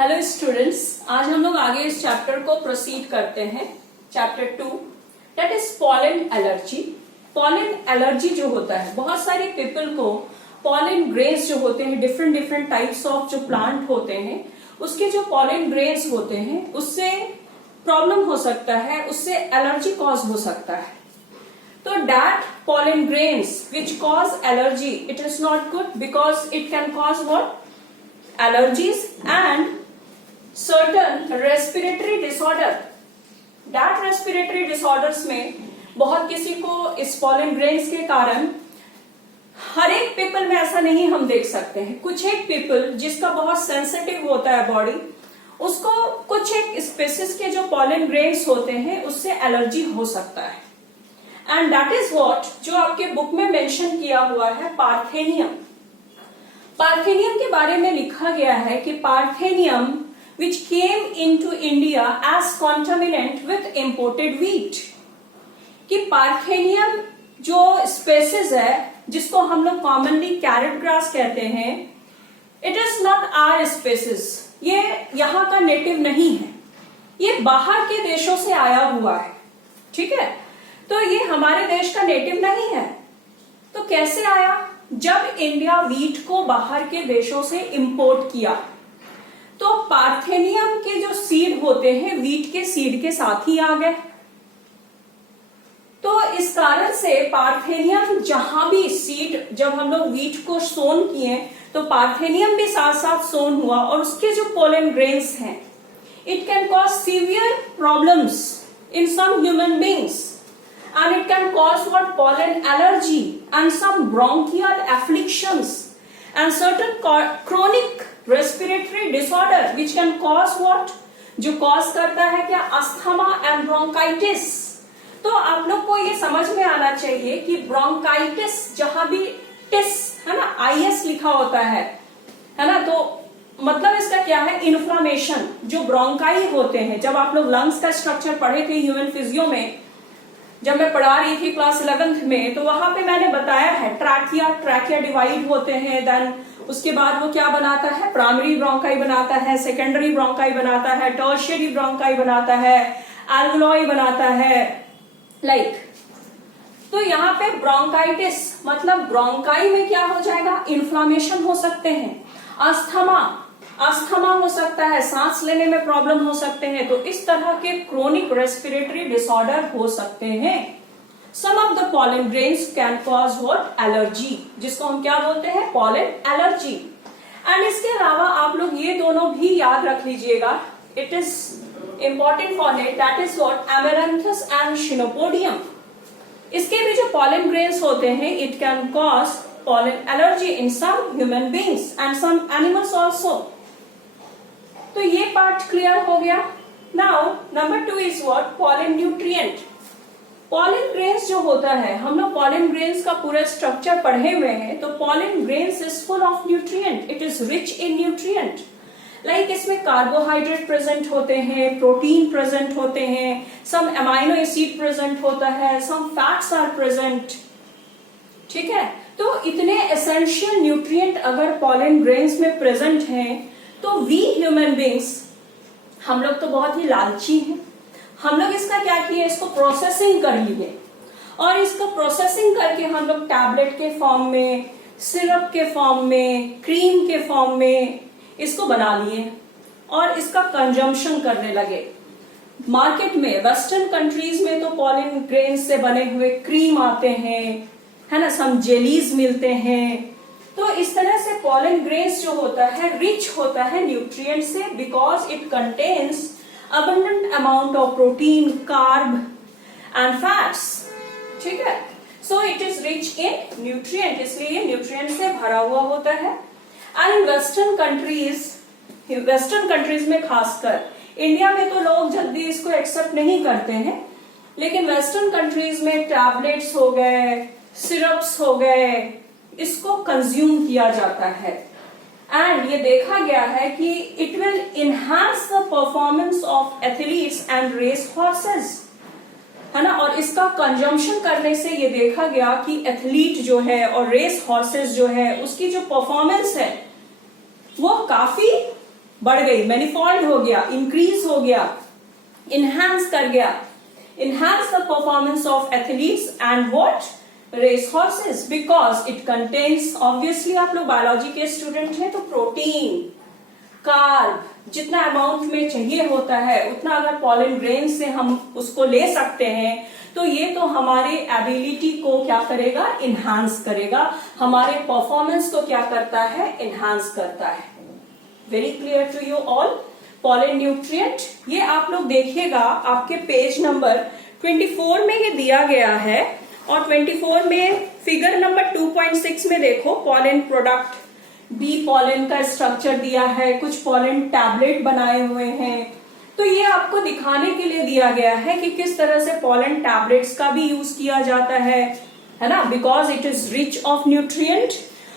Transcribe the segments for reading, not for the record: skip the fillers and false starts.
Hello students, आज हम लोग आगे इस चैप्टर को प्रोसीड करते हैं। Chapter 2 that is pollen allergy. Pollen allergy जो होता है, बहुत सारे पीपल को पॉलन ग्रेन्स जो होते हैं, डिफरेंट डिफरेंट टाइप्स ऑफ जो प्लांट होते हैं, उसके जो पॉलन ग्रेन्स होते हैं उससे प्रॉब्लम हो सकता है, उससे एलर्जी कॉज हो सकता है। तो that pollen grains which cause allergy, it is not good because it can cause what? Allergies and certain respiratory disorder. That respiratory disorders में बहुत किसी को इस pollen grains के कारण, हर एक पीपल में ऐसा नहीं हम देख सकते हैं, कुछ एक पीपल जिसका बहुत सेंसिटिव होता है बॉडी, उसको कुछ एक स्पेसिस के जो pollen grains होते हैं उससे एलर्जी हो सकता है। एंड दैट इज व्हाट जो आपके बुक में मेंशन किया हुआ है, पार्थेनियम। पार्थेनियम के बारे में लिखा गया है कि parthenium which came into India as contaminant with imported wheat, कि पार्थेनियम जो स्पेसिस है जिसको हम लोग कॉमनली कैरेट ग्रास कहते हैं, it is not our species, ये यहाँ का नेटिव नहीं है, ये बाहर के देशों से आया हुआ है। ठीक है, तो ये हमारे देश का नेटिव नहीं है। तो कैसे आया? जब इंडिया व्हीट को बाहर के देशों से इंपोर्ट किया तो पार्थेनियम के जो सीड होते हैं व्हीट के सीड के साथ ही आ गए। तो इस कारण से पार्थेनियम जहां भी सीड, जब हम लोग व्हीट को सोन किए तो पार्थेनियम भी साथ साथ सोन हुआ, और उसके जो पोलन ग्रेन्स हैं, it can cause severe problems in some human beings, and it can cause what? Pollen allergy and some bronchial afflictions and certain chronic respiratory disorder which can cause what? जो cause करता है क्या? Asthma and bronchitis। तो आप लोग को ये समझ में आना चाहिए कि bronchitis जहां भी टिस है ना, IS लिखा होता है ना, तो मतलब इसका क्या है? इन्फ्लामेशन। जो ब्रोंकाई होते हैं, जब आप लोग लंग्स का स्ट्रक्चर पढ़े थे ह्यूमन फिजियो में, जब मैं पढ़ा रही थी क्लास 11th में, तो वहां पे मैंने बताया है ट्रैकिया डिवाइड होते हैं, देन उसके बाद वो क्या बनाता है? प्राइमरी ब्रोंकाई बनाता है, सेकेंडरी ब्रोंकाई बनाता है, टर्शियरी ब्रोंकाई बनाता है, एल्वुलॉय बनाता है, लाइक। तो यहाँ पे ब्रोंकाइटिस मतलब ब्रोंकाई में क्या हो जाएगा? इन्फ्लामेशन हो सकते हैं, अस्थमा हो सकता है, सांस लेने में प्रॉब्लम हो सकते हैं। तो इस तरह के क्रोनिक रेस्पिरेटरी डिसऑर्डर हो सकते हैं। Some of the pollen grains can cause what? Allergy, जिसको हम क्या बोलते हैं? Pollen allergy. एंड इसके अलावा आप लोग ये दोनों भी याद रख लीजिएगा, it is important for it, that is what? Amaranthus and chenopodium. इसके भी जो पॉलन ग्रेन्स होते हैं, it can cause pollen allergy in some human beings and some animals also. तो ये पार्ट क्लियर हो गया। Now number 2 is what? Pollen nutrient. Pollen grains जो होता है, हम लोग पॉलन ग्रेन्स का पूरा स्ट्रक्चर पढ़े हुए हैं, तो pollen grains is full of nutrient, it is rich in nutrient. Like इसमें कार्बोहाइड्रेट प्रेजेंट होते हैं, प्रोटीन प्रेजेंट होते हैं, सम अमाइनो एसिड प्रेजेंट होता है, सम फैट्स आर प्रेजेंट। ठीक है, तो इतने एसेंशियल न्यूट्रिएंट अगर पॉलन ग्रेन्स में प्रेजेंट हैं, तो वी ह्यूमन बींग्स, हम लोग तो बहुत ही लालची हैं, हम लोग इसका क्या किए? इसको प्रोसेसिंग कर लिए, और इसको प्रोसेसिंग करके हम लोग टैबलेट के फॉर्म में, सिरप के फॉर्म में, क्रीम के फॉर्म में इसको बना लिए और इसका कंजम्पशन करने लगे। मार्केट में वेस्टर्न कंट्रीज में तो पॉलन ग्रेन से बने हुए क्रीम आते हैं, है ना, सम जेलीज मिलते हैं। तो इस तरह से पॉलन ग्रेन्स जो होता है रिच होता है न्यूट्रिएंट से, because it contains abundant amount of protein, carb and fats। ठीक है, so it is rich in nutrient, इसलिए ये न्यूट्रिएंट से भरा हुआ होता है। एंड इन वेस्टर्न कंट्रीज में खासकर, इंडिया में तो लोग जल्दी इसको एक्सेप्ट नहीं करते हैं, लेकिन वेस्टर्न कंट्रीज में टैबलेट्स हो गए, सिरप्स हो गए, इसको कंज्यूम किया जाता है। एंड ये देखा गया है कि it will enhance the performance of athletes and race horses, है ना, और इसका कंजम्पशन करने से ये देखा गया कि एथलीट जो है और रेस हॉर्सेस जो है उसकी जो परफॉर्मेंस है वो काफी बढ़ गई, मैनिफोल्ड हो गया, इंक्रीज हो गया, इनहैंस कर गया, enhance the performance of athletes and what, race horses, because it contains, obviously आप लोग बायोलॉजी के स्टूडेंट हैं तो प्रोटीन, कार्ब जितना अमाउंट में चाहिए होता है उतना अगर पॉलन ग्रेन से हम उसको ले सकते हैं तो ये तो हमारे एबिलिटी को क्या करेगा, इनहांस करेगा, हमारे परफॉर्मेंस को क्या करता है, इनहांस करता है। Very clear to you all. Pollen nutrient, ये आप लोग देखिएगा आपके पेज नंबर 24 में ये दिया गया है और 24 में फिगर नंबर 2.6 में देखो पॉलन प्रोडक्ट, बी पॉलन का स्ट्रक्चर दिया है, कुछ पॉलन टैबलेट बनाए हुए हैं। तो ये आपको दिखाने के लिए दिया गया है कि किस तरह से पॉलन टैबलेट्स का भी यूज किया जाता है ना, because it is rich of nutrient.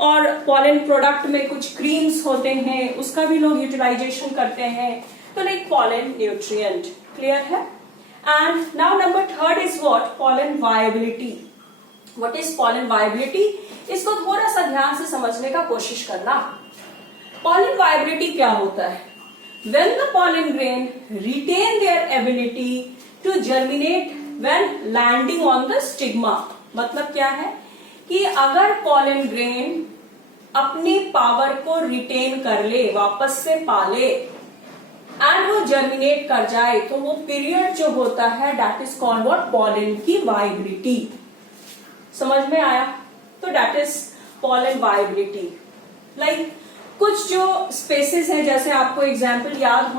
और पॉलन प्रोडक्ट में कुछ क्रीम्स होते हैं उसका भी लोग यूटिलाइजेशन करते हैं, तो लाइक पॉलन न्यूट्रिएंट। क्लियर है? And now number third is what, pollen viability. What is pollen viability? इसको थोड़ा सा ध्यान से समझने का कोशिश करना। पॉलन वायबिलिटी क्या होता है? When the pollen grain retain their ability to germinate when landing on the stigma, मतलब क्या है कि अगर पॉलन ग्रेन अपनी पावर को रिटेन कर ले, वापस से पाले एंड वो जर्मिनेट कर जाए तो वो पीरियड जो होता है that is called what, pollen की वाइबिलिटी। समझ में आया? तो that is pollen viability. Like कुछ जो स्पेसिस हैं, जैसे आपको एग्जाम्पल याद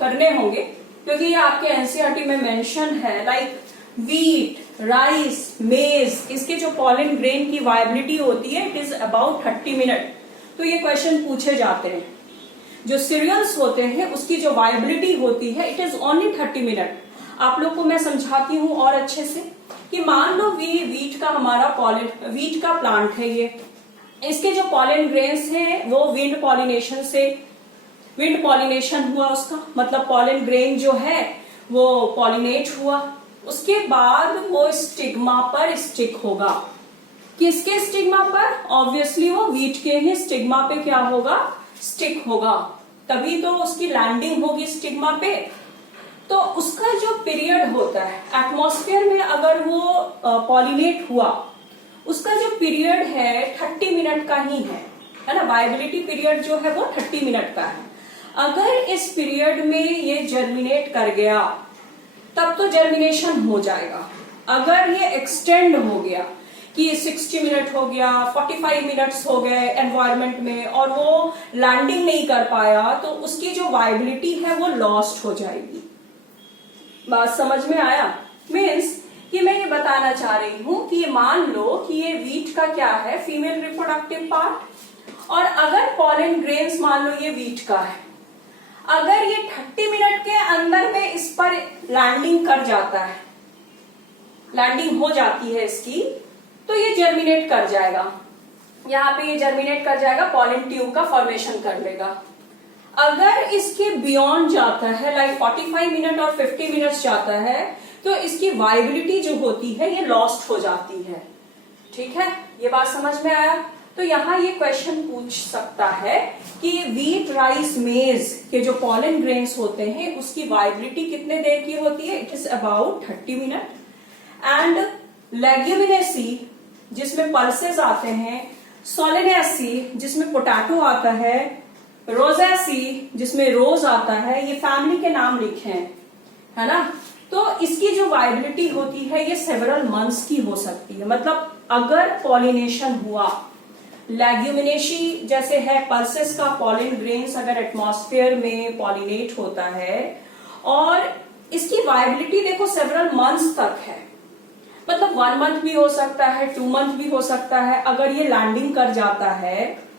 करने होंगे क्योंकि ये आपके एनसीईआरटी में मेंशन है, लाइक वीट, राइस, मेज, इसके जो पॉलन ग्रेन की वायबिलिटी होती है इट इज अबाउट 30 मिनट। तो ये क्वेश्चन पूछे जाते हैं। जो सीरियल्स होते हैं उसकी जो वायबिलिटी होती है इट इज ओनली 30 मिनट। आप लोग को मैं समझाती हूँ और अच्छे से कि मान लो वीट का हमारा वीट का प्लांट है, ये इसके जो पॉलन ग्रेन्स हैं वो विंड पॉलिनेशन हुआ उसका, मतलब पॉलन ग्रेन जो है वो पॉलिनेट हुआ, उसके बाद वो स्टिग्मा पर स्टिक होगा। किसके स्टिग्मा पर? ऑब्वियसली वो वीट के ही स्टिग्मा पे क्या होगा, स्टिक होगा, तभी तो उसकी लैंडिंग होगी स्टिग्मा पे। तो उसका जो पीरियड होता है एटमॉस्फेयर में अगर वो पॉलिनेट हुआ, उसका जो पीरियड है 30 मिनट का ही है ना। वायबिलिटी पीरियड जो है वो 30 मिनट का है। अगर इस पीरियड में ये जर्मिनेट कर गया तब तो जर्मिनेशन हो जाएगा। अगर ये एक्सटेंड हो गया कि 60 मिनट हो गया, 45 मिनट्स हो गए एनवायरमेंट में और वो लैंडिंग नहीं कर पाया तो उसकी जो वायबिलिटी है वो लॉस्ट हो जाएगी। बात समझ में आया? मीन्स कि मैं ये बताना चाह रही हूं कि मान लो कि ये वीट का क्या है, फीमेल रिप्रोडक्टिव पार्ट, और अगर पॉलन ग्रेन्स मान लो ये वीट का है, अगर ये 30 मिनट के अंदर में इस पर लैंडिंग कर जाता है, लैंडिंग हो जाती है इसकी, तो ये जर्मिनेट कर जाएगा। यहाँ पे ये जर्मिनेट कर जाएगा, पॉलन ट्यूब का फॉर्मेशन कर लेगा। अगर इसके बियॉन्ड जाता है, लाइक 45 मिनट और 50 मिनट्स जाता है, तो इसकी वायबिलिटी जो होती है ये लॉस्ट हो जाती है। ठीक है, ये बात समझ में आया? तो यहाँ ये क्वेश्चन पूछ सकता है कि वीट, राइस, मेज के जो पॉलन ग्रेन्स होते हैं उसकी वायबिलिटी कितने देर की होती है? It is about 30 minute. And Leguminaceae जिसमें पल्सेस आते हैं, सोलेनेसी जिसमें पोटैटो आता है, रोजेसी जिसमें रोज आता है, ये फैमिली के नाम लिखे हैं, है ना। तो इसकी जो वायबिलिटी होती है ये सेवरल मंथ्स की हो सकती है। मतलब अगर पॉलिनेशन हुआ, लेग्यूमिनेशी जैसे है, पल्सेस का पॉलन ग्रेन्स अगर एटमॉस्फेयर में पॉलिनेट होता है और इसकी वायबिलिटी देखो सेवरल मंथ्स तक है, मतलब 1 मंथ भी हो सकता है, 2 मंथ भी हो सकता है। अगर ये लैंडिंग कर जाता है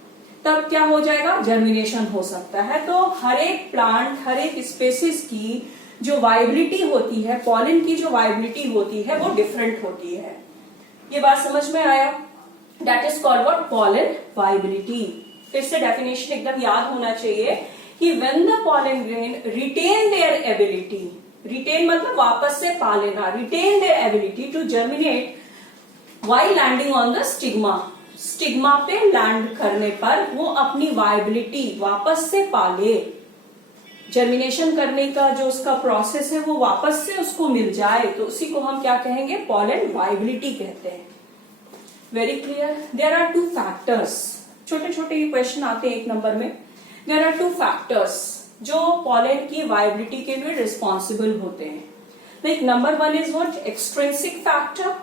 तब क्या हो जाएगा? जर्मिनेशन हो सकता है। तो हर एक प्लांट, हर एक स्पेसिस की जो वायबिलिटी होती है, पॉलन की जो वायबिलिटी होती है वो डिफरेंट होती है। ये बात समझ में आया? That is called what, pollen viability. फिर से डेफिनेशन एकदम याद होना चाहिए कि when the pollen grain retain their ability, retain मतलब वापस से पा लेना, retain their ability to germinate while landing on the stigma, stigma पे लैंड करने पर वो अपनी वायबिलिटी वापस से पा ले, जर्मिनेशन करने का जो उसका प्रोसेस है वो वापस से उसको मिल जाए, तो उसी को हम क्या कहेंगे, पॉलन वाइबिलिटी कहते हैं। Very clear. There are two factors, छोटे छोटे ये क्वेश्चन आते हैं 1 नंबर में। देयर आर टू फैक्टर्स जो पॉलन की वाइबिलिटी के लिए रिस्पॉन्सिबल होते हैं। Like number 1 is what, extrinsic factor.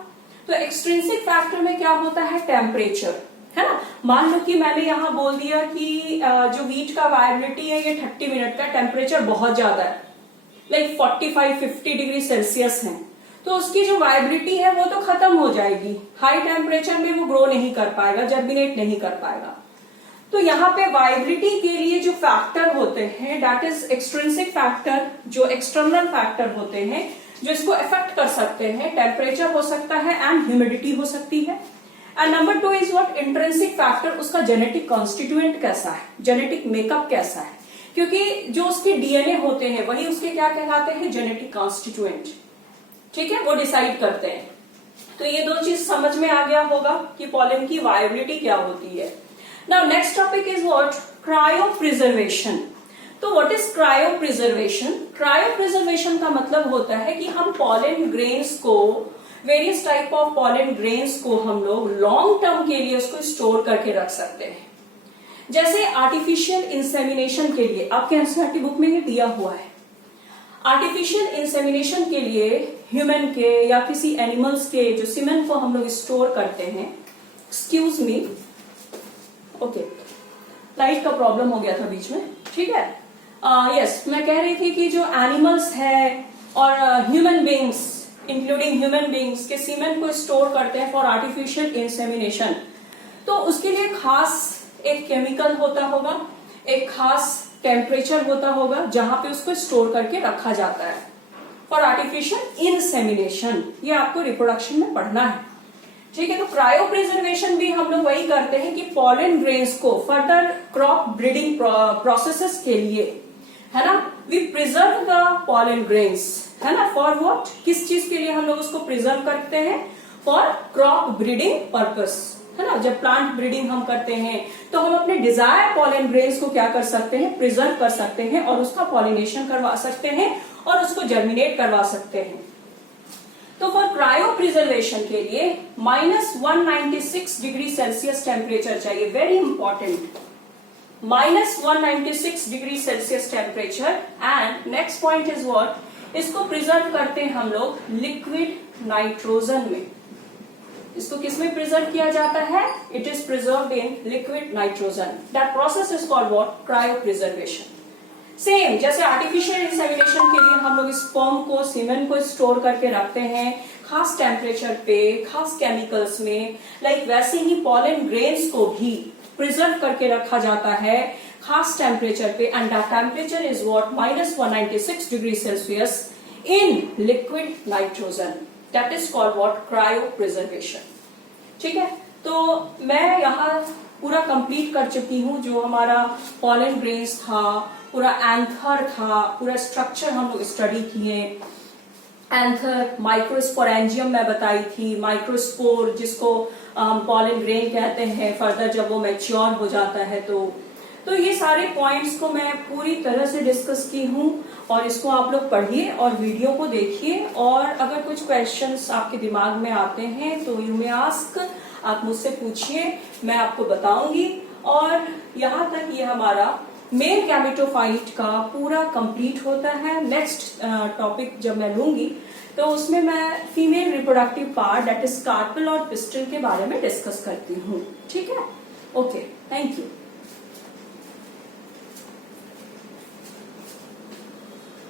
तो एक्सट्रिंसिक फैक्टर में क्या होता है, टेम्परेचर, है ना। मान लो कि मैंने यहाँ बोल दिया कि जो वीट का वायबिलिटी है ये 30 मिनट का, टेम्परेचर बहुत ज्यादा है, लाइक 45-50 डिग्री सेल्सियस है, तो उसकी जो वायबिलिटी है वो तो खत्म हो जाएगी। हाई टेम्परेचर में वो ग्रो नहीं कर पाएगा, जर्मिनेट नहीं कर पाएगा। तो यहाँ पे वायबिलिटी के लिए जो फैक्टर होते हैं, दैट इज एक्सट्रिंसिक फैक्टर, जो एक्सटर्नल फैक्टर होते हैं जो इसको इफेक्ट कर सकते हैं। टेम्परेचर हो सकता है एंड ह्यूमिडिटी हो सकती है। And number 2 is what, intrinsic factor, उसका जेनेटिक कॉन्स्टिट्यूएंट कैसा है, जेनेटिक मेकअप कैसा है, क्योंकि जो उसके डीएनए होते हैं वही उसके क्या कहलाते हैं, जेनेटिक कॉन्स्टिट्यूएंट, ठीक है, वो डिसाइड करते हैं। तो ये 2 चीज समझ में आ गया होगा कि पॉलन की वायबिलिटी क्या होती है। Now next topic is what, cryopreservation. तो what is cryopreservation? Cryopreservation का मतलब होता है कि हम पॉलन ग्रेन्स को, various type of pollen grains को हम लोग लॉन्ग टर्म के लिए उसको स्टोर करके रख सकते हैं। जैसे आर्टिफिशियल इंसेमिनेशन के लिए, आपके एनसीईआरटी बुक में ये दिया हुआ है, आर्टिफिशियल इंसेमिनेशन के लिए ह्यूमन के या किसी एनिमल्स के जो सीमेन को हम लोग स्टोर करते हैं, एक्सक्यूज मी, ओके, लाइट का प्रॉब्लम हो गया था बीच में, ठीक है। यस, मैं कह रही थी कि जो एनिमल्स है और human beings, including human beings के सीमेन को स्टोर करते हैं फॉर आर्टिफिशियल इंसेमिनेशन, तो उसके लिए खास एक केमिकल होता होगा, एक खास टेम्परेचर होता होगा जहां पे उसको स्टोर करके रखा जाता है फॉर आर्टिफिशियल इंसेमिनेशन। ये आपको रिप्रोडक्शन में पढ़ना है, ठीक है। तो क्रायो प्रिजर्वेशन भी हम लोग वही करते हैं कि पॉलन ग्रेन्स को फर्दर क्रॉप ब्रीडिंग प्रोसेसेस के लिए, है ना, we preserve the pollen grains, है ना, फॉर व्हाट, किस चीज के लिए हम लोग उसको प्रिजर्व करते हैं, फॉर क्रॉप ब्रीडिंग पर्पस, है ना। जब प्लांट ब्रीडिंग हम करते हैं तो हम अपने डिजायर पॉलन ग्रेन्स को क्या कर सकते हैं, प्रिजर्व कर सकते हैं और उसका पॉलिनेशन करवा सकते हैं और उसको जर्मिनेट करवा सकते हैं। तो फॉर क्रायो प्रिजर्वेशन के लिए -196 डिग्री सेल्सियस टेम्परेचर चाहिए, very important, -196 degree Celsius temperature. And next point is what, इसको प्रिजर्व करते हैं हम लोग लिक्विड नाइट्रोजन में। इसको किसमें प्रिजर्व किया जाता है, it is preserved in liquid nitrogen. That process is called what, cryo preservation. Same जैसे आर्टिफिशियल इंसेमिनेशन के लिए हम लोग स्पर्म को, सीमेन को स्टोर करके रखते हैं खास टेम्परेचर पे, खास केमिकल्स में, लाइक वैसे ही पॉलन ग्रेन्स को भी प्रिजर्व करके रखा जाता है खास टेम्परेचर पे, and that temperature is what, -196 degree Celsius in liquid nitrogen. That is called what, cryo preservation, ठीक है। तो मैं यहाँ पूरा कंप्लीट कर चुकी हूँ, जो हमारा पॉलन ग्रेन्स था, पूरा एंथर था, पूरा स्ट्रक्चर हम लोग स्टडी किए। एंथर, माइक्रोस्पोरेंजियम मैं बताई थी, माइक्रोस्पोर जिसको हम पॉलन ग्रेन कहते हैं, फर्दर जब वो मैच्योर हो जाता है तो ये सारे पॉइंट्स को मैं पूरी तरह से डिस्कस की हूँ, और इसको आप लोग पढ़िए और वीडियो को देखिए, और अगर कुछ क्वेश्चंस आपके दिमाग में आते हैं तो यू मे आस्क, आप मुझसे पूछिए, मैं आपको बताऊंगी। और यहाँ तक ये हमारा मेल गैमेटोफाइट का पूरा कंप्लीट होता है। नेक्स्ट टॉपिक जब मैं लूंगी तो उसमें मैं female reproductive part, that is carpel और पिस्टल के बारे में डिस्कस करती हूँ, ठीक है। Okay, thank you.